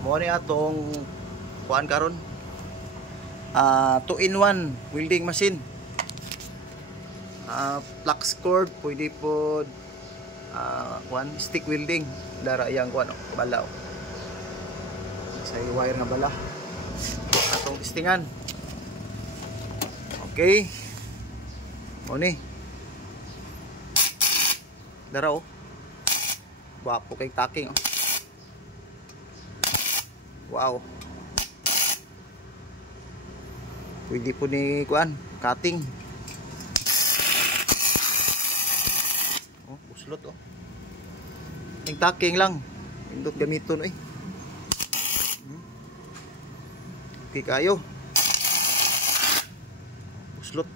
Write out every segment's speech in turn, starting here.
Mo ni atong kuan karon. 2-in-1 welding machine. Flux cord pwede pod kuan stick welding dara yang kuan balaw. Sa wire nga bala. Atong testingan. Okay. Mo ni. Dara oh. Wapo kay taking oh. Wow. Pwede po ni kuan, cutting. Oh, uslot oh. Taking lang. Pindot gamiton eh. Okay kayo. Uslot.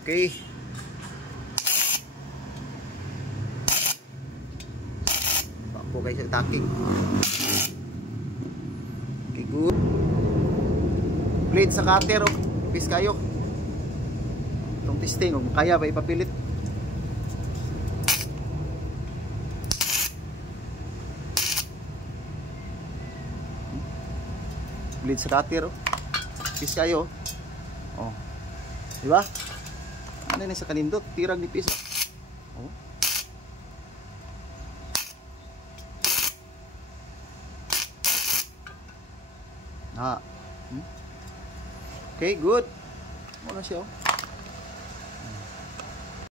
Okay. Wapo kay sa taking. Okay, good. Blade sa cutter oh. Pis kayo. Itong testing oh. Kaya ba ipapilit? Blade sa cutter oh. Pis kayo oh. Di ba? Ano na sa kanindot? Tirag ni pis oh. Okay, good. Muna siya oh.